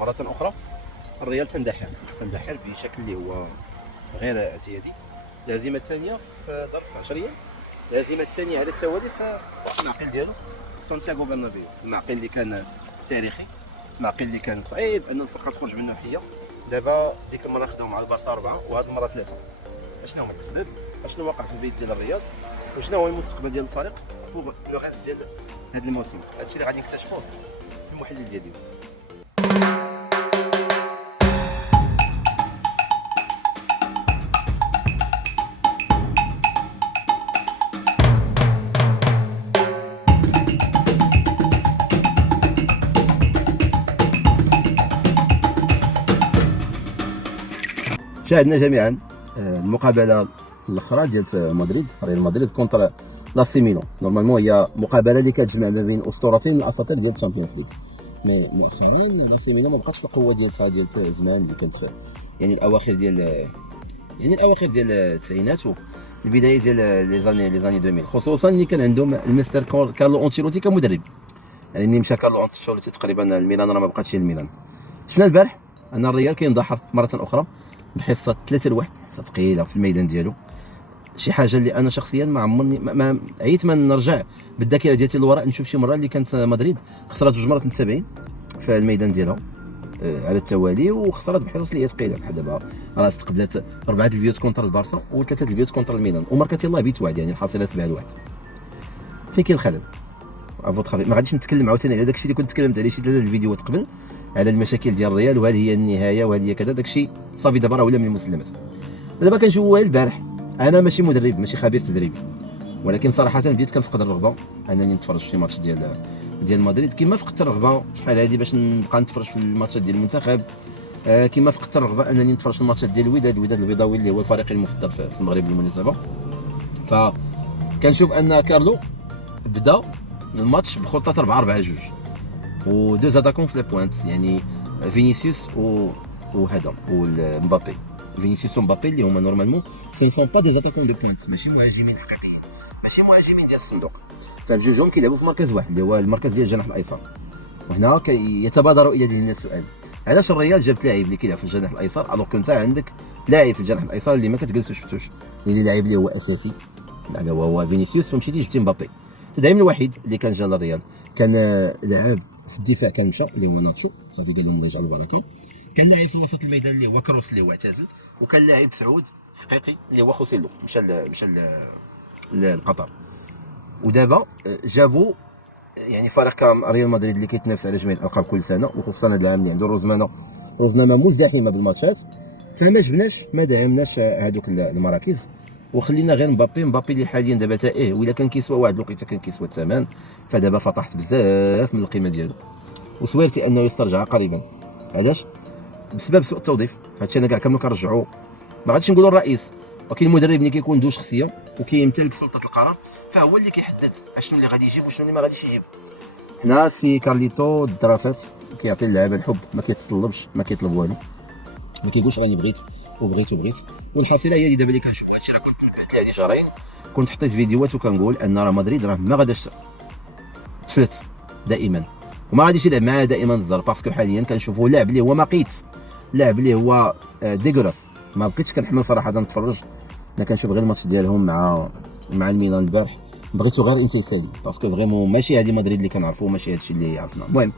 مره اخرى الريال تندحر بشكل اللي هو غير اعتيادي. الهزيمه الثانيه في ظرف 10 ايام، الهزيمه الثانيه على التوالي في المعقل ديالو سانتياغو برنابيو، المعقل اللي كان تاريخي، المعقل اللي كان صعيب ان الفرقه تخرج منه حيه. دابا ديك المره خداو مع البارسا 4 وهاد المره 3. اشنو هما الاسباب؟ اشنو واقع في البيت ديال الرياض؟ وشنو هو المستقبل ديال الفريق بوغ لو ريست ديال هذا الموسم؟ هادشي اللي غادي نكتشفوه في المحلل ديال اليوم. شاهدنا جميعا المقابله الاخرى ديال مدريد، ريال مدريد كونتر لاسي ميلان. نورمالمون هي مقابله اللي كتجمع ما بين اسطورتين من الاساطير ديال الشامبيونز ليغ، مي مؤخرا لاسي ميلان ما بقاتش في القوه ديالها ديال زمان اللي كانت يعني الاواخر ديال التسعينات والبدايه ديال لي زاني 2000، خصوصا اللي كان عندهم المستر كارلو انشيلوتي كمدرب. يعني ملي مشى كارلو انشيلوتي تقريبا الميلان راه ما بقاتش هي الميلان. شفنا البارح ان الريال كينضحر مره اخرى بحصه 3-1، حصه ثقيله في الميدان ديالو. شي حاجه اللي انا شخصيا ما عمرني ما عييت ما نرجع بالذاكره ديالتي للوراء نشوف شي مره اللي كانت مدريد خسرت جوج مرات من 70 في الميدان ديالها على التوالي، وخسرت بحصص اللي هي ثقيله. بحال دابا راه استقبلت 4 البيوت كونتر البارسا و3 البيوت كونتر الميلان وماركات يلاه بيت واحد، يعني الحاصله 7-1. فين كاين الخلل؟ ما غاديش نتكلم عاوتاني على داكشي اللي كنت تكلمت عليه شي 3 الفيديوهات قبل، على المشاكل ديال الريال وهل هي النهايه وهل هي كذا. داكشي صافي دابا راه ولا من المسلمات. دابا كنشوفوا البارح، انا ماشي مدرب ماشي خبير تدريبي، ولكن صراحه بديت كنفقد الرغبه انني نتفرج في ماتش ديال مدريد، كما فقدت الرغبه شحال هادي باش نبقى نتفرج في الماتشات ديال المنتخب، كما فقدت الرغبه انني نتفرج في الماتشات ديال الوداد البيضاوي اللي هو الفريق المفضل في المغرب بالمناسبه. فكنشوف ان كارلو بدا الماتش بخطه 4-4-2 ودو زاتاكون في لي بوينت، يعني فينيسيوس وهذا ومبابي. فينيسيوس ومبابي اللي هما نورمالمون سون سون با دي زاتاكون دو بوينت، ماشي مهاجمين حقيقيين، ماشي مهاجمين ديال الصندوق. فالجوجهم كيلعبوا في مركز واحد اللي هو المركز ديال الجناح الايسر. وهنا يتبادر الى ذهننا السؤال، علاش الريال جابت لاعب اللي كيلعب في الجناح الايسر الوغ كنت عندك لاعب في الجناح الايسر اللي ما كتجلسوش شفتوش، اللي لاعب اللي هو اساسي يعني هو فينيسيوس، ومشيتي جبتي مبابي. التدعيم الوحيد اللي كان جا للريال كان لاعب في الدفاع كان مشى اللي هو ناتشو، صافي قال لهم الله يجعل البركه. كان لاعب في وسط الميدان اللي هو كروس اللي هو اعتزل، وكان لاعب سعود حقيقي اللي هو خوسيلو مشى لقطر. ودابا جابوا يعني فريق كريال مدريد اللي كيتنافس على جميع الالقاب كل سنه، وخصوصا هذا العام اللي عنده روزنامه مزدحمه بالماتشات، فما جبناش ما دعمناش هذوك المراكز وخلينا غير مبابي اللي حاليا دابا تائه، وإلا كان كيسوى واحد الوقيته كان كيسوى الثمن، فدابا فطحت بزاف من القيمه ديالو وسويرتي انه يسترجع قريبا. علاش؟ بسبب سوء التوظيف. هادشي انا كاع كامل كنرجعو، ما غاديش نقولوا الرئيس، ولكن المدرب ملي كيكون ذو شخصيه وكيمتلك سلطه القرار فهو اللي كيحدد اشنو اللي غادي يجيب وشنو اللي ما غاديش يجيب. هنا سي كارليتو الدرافات كيعطي اللعابه الحب، ما كيتطلبش ما كيطلب والو، ما كيقولش راني بغيت وبغيت. والحاصله هي اللي دابا اللي كنشوف هادشي راه كنت نبهت ليه هادي شهرين، كنت حطيت فيديوهات وكنقول ان راه مدريد راه ما غاداش تفلت دائما وما غاديش يلعب معاه دائما الزر، باسكو حاليا كنشوفوا لاعب اللي هو ما قيتس، لاعب اللي هو ديغولاس. ما بقيتش كنحمل صراحه نتفرج، انا كنشوف غير الماتش ديالهم مع الميلان البارح، بغيتو غير انت يسالي باسكو فريمون ماشي هادي مدريد اللي كنعرفو، ماشي هادشي اللي عرفنا. المهم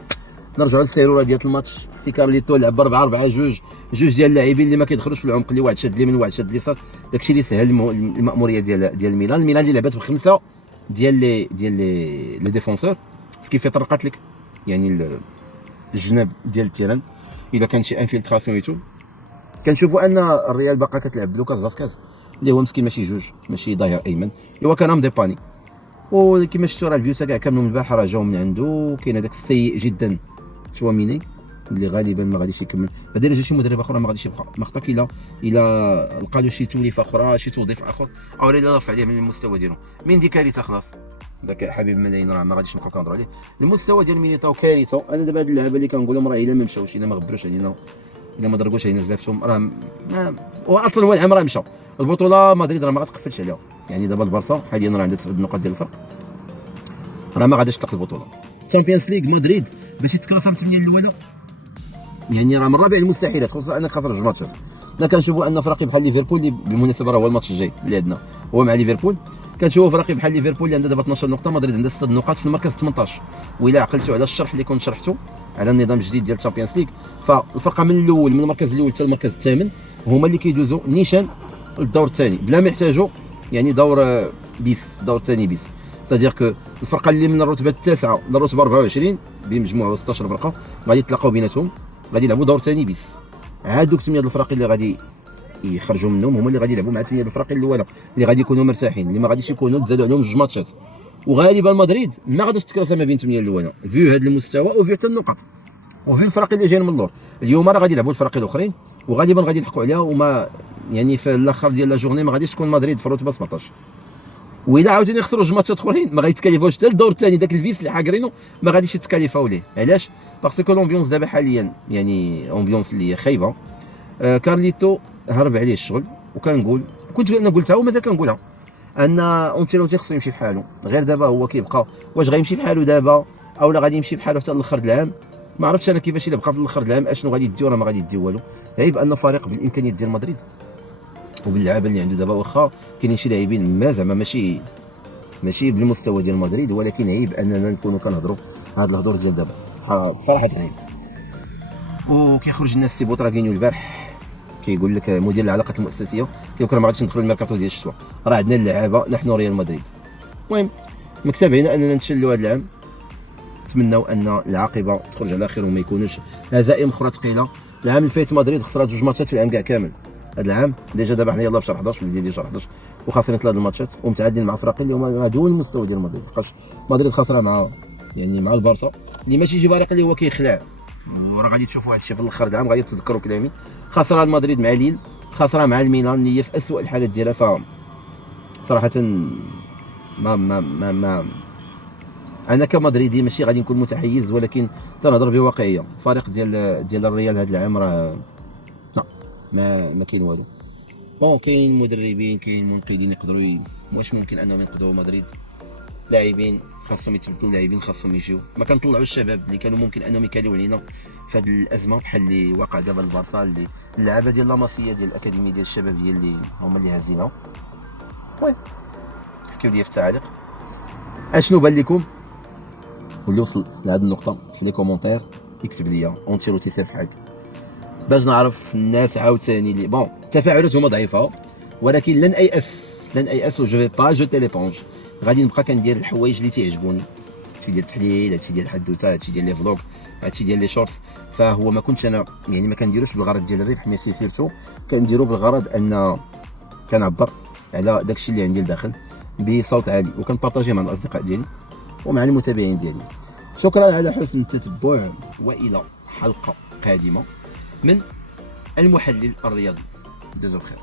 نرجعوا للسيروره ديال الماتش. سي كارليتو لعب 4-4-2، جوج ديال اللاعبين اللي ما كيدخلوش في العمق، اللي واحد شاد اليمين وواحد شاد اليسار، داكشي اللي سهل المأموريه ديال الميلان اللي لعبات بخمسه ديال لي ديفونسور، سكيفي طرقات لك يعني الجناب ديال التيران الا كان شي انفيلتراسيون ايتو. كنشوفوا ان الريال باقا كتلعب بلوكاس فاسكاز اللي هو مسكين ماشي جوج، ماشي ظهير ايمن، اللي هو كان ديباني. وكما شفتوا راه البيوتا كاع كاملين من البارح راه جاو من عنده. كاين هذاك السيء جدا شواميني اللي غالبا ما غاديش يكمل، بعدا الا جا شي مدرب اخر ما غاديش يبقى، ما خطاك الا لقى له شي توليفه اخرى شي توظيف اخر او الا رفع عليه من المستوى ديالو. ميندي كارثه خلاص، داك حبيب ملايين راه ما غاديش نبقاو كنهضروا عليه. المستوى ديال ميليتاو كارثه. انا دابا هاد اللعابه اللي كنقول لهم راه الا ما مشاوش، الا ما غبروش علينا، الا ما ضربوش علينا زلافهم، راه واصلا هو العام راه مشى. البطوله مدريد راه ما غتقفلش عليها، يعني دابا البارسا حاليا راه عندها 9 نقاط ديال الفرق، راه ما غاديش تطلق البطوله. تشامبيونز ليغ مدريد باش يتكلاسر 8 الاولى يعني راه من رابع المستحيلات، خصوصا انك خسر جوج ماتشات. حنا كنشوفوا ان فريق بحال ليفربول اللي بالمناسبه راه هو الماتش الجاي اللي عندنا هو مع ليفربول، كنشوفوا فريق بحال ليفربول اللي عندها دابا 12 نقطه، مدريد عندها 6 نقاط في المركز 18. والا عقلتوا على الشرح اللي كنت شرحته على النظام الجديد ديال الشامبيونز ليغ، فالفرقه من الاول من المركز الاول حتى المركز الثامن هما اللي كيدوزوا نيشان للدور الثاني بلا ما يحتاجوا يعني دور بيس، دور ثاني بيس. سادير كو الفرقه اللي من الرتبه التاسعه للرتبه 24 بمجموع 16 فرقه غادي يتلاقاو بيناتهم، غادي يلعبوا دور ثاني بيس. هادوك 8 الفرق اللي غادي يخرجوا منهم هما اللي غادي يلعبوا مع 8 الفرق الاولى اللي غادي يكونوا مرتاحين، اللي ما غاديش يكونوا تزادوا عليهم جوج ماتشات. وغالبا مدريد ما غاديش تكراسى ما بين 8 الاولى فيو هذا المستوى وفيو حتى النقط وفي الفرق اللي جايين من اللور. اليوم راه غادي يلعبوا الفرق الاخرين وغالبا غادي يلحقوا عليها، وما يعني في الاخر ديال لا جورني ما غاديش تكون مدريد في الرتبه 17. وإلا عاوتاني يخسروا جوج ماتشات اخرين ما غيتكاليفاوش حتى الدور الثاني، داك البيس اللي حاقرينو ما غاديش يتكاليفاو ليه. علاش؟ باسكو لومبيونس دابا حاليا يعني امبيونس اللي خايبه. كارليتو هرب عليه الشغل، وكنقول كنت انا قلتها ومازال كنقولها ان اونتيلوتي خصو يمشي بحالو. غير دابا هو كيبقى واش غيمشي بحالو دابا او لا غادي يمشي بحالو حتى لاخر العام. ما عرفتش انا كيفاش الا بقى في الاخر العام اشنو غادي يديو، راه ما غادي يديو والو. عيب ان فريق بالامكانيات ديال مدريد وباللعابه اللي عنده دابا، واخا كاينين شي لاعبين ما زعما ماشي بالمستوى ديال مدريد، ولكن عيب اننا نكونوا كنهضروا هاد الهضور ديال دابا بصراحه عيب. وكيخرج الناس سي بوطراغينيو البارح كيقول لك مدير العلاقات المؤسسيه كيقول لك راه ما غاديش ندخلوا الميركاتو ديال الشتوى، راه عندنا اللعابه نحن ريال مدريد. المهم مكتب هنا اننا نتشلوا هذا العام، نتمنوا ان العاقبه تخرج على خير وما يكونوش هزائم اخرى ثقيله. العام اللي فات مدريد خسرت جوج ماتشات في العام كاع كامل. هذا العام ديجا دابا حنا يلاه في شهر 11 بدايه ديال شهر 11 وخاسرين 3 الماتشات ومتعادلين مع فرق اللي هما دون المستوى ديال مدريد. لحقاش مدريد خاسره مع يعني مع البارسا اللي ماشي شي فريق اللي هو كيخلع، وراه غادي تشوفوا هذا الشيء في الاخر العام غادي تتذكروا كلامي. خسران مدريد مع ليل، خسران مع الميلان اللي هي في اسوء الحالات ديالها. ف صراحه ما انا كمدريدي ماشي غادي نكون متحيز، ولكن تنهضر بواقعيه. الفريق ديال الريال هذا العام راه لا ما كاين والو. بون كاين مدربين كاين منقذين يقدروا واش ممكن انهم ينقذوا مدريد. لاعبين خاصهم يتبدلوا، لاعبين خاصهم يجيو، ما كنطلعوا الشباب اللي كانوا ممكن انهم يكاليو علينا في هذه الازمه بحال اللي واقع دابا البارسا، اللي اللعابه ديال لاماسيا ديال الاكاديميه ديال الشباب هي اللي هما اللي هازينها. المهم حكيو لي في التعاليق اشنو بان لكم واللي وصل لهذه النقطه في لي كومونتير. يكتب لي اونتيلوتي سير فحالك باش نعرف الناس عاوتاني اللي بون التفاعلات هما ضعيفه، ولكن لن ايأس و جو في با جوتي ليبونج. غادي نبقى كندير الحوايج اللي تيعجبوني، هادشي ديال التحليل، هادشي ديال الحدوته، هادشي ديال لي فلوغ، هادشي ديال لي شورتس. فهو ما كنتش انا يعني ما كنديروش بالغرض ديال الربح، مي سيرتو كنديرو بالغرض ان كنعبر على داكشي اللي عندي لداخل بصوت عالي وكنبارطاجيه مع الاصدقاء ديالي ومع المتابعين ديالي. شكرا على حسن التتبع، والى حلقه قادمه من المحلل الرياضي. دوزو بخير.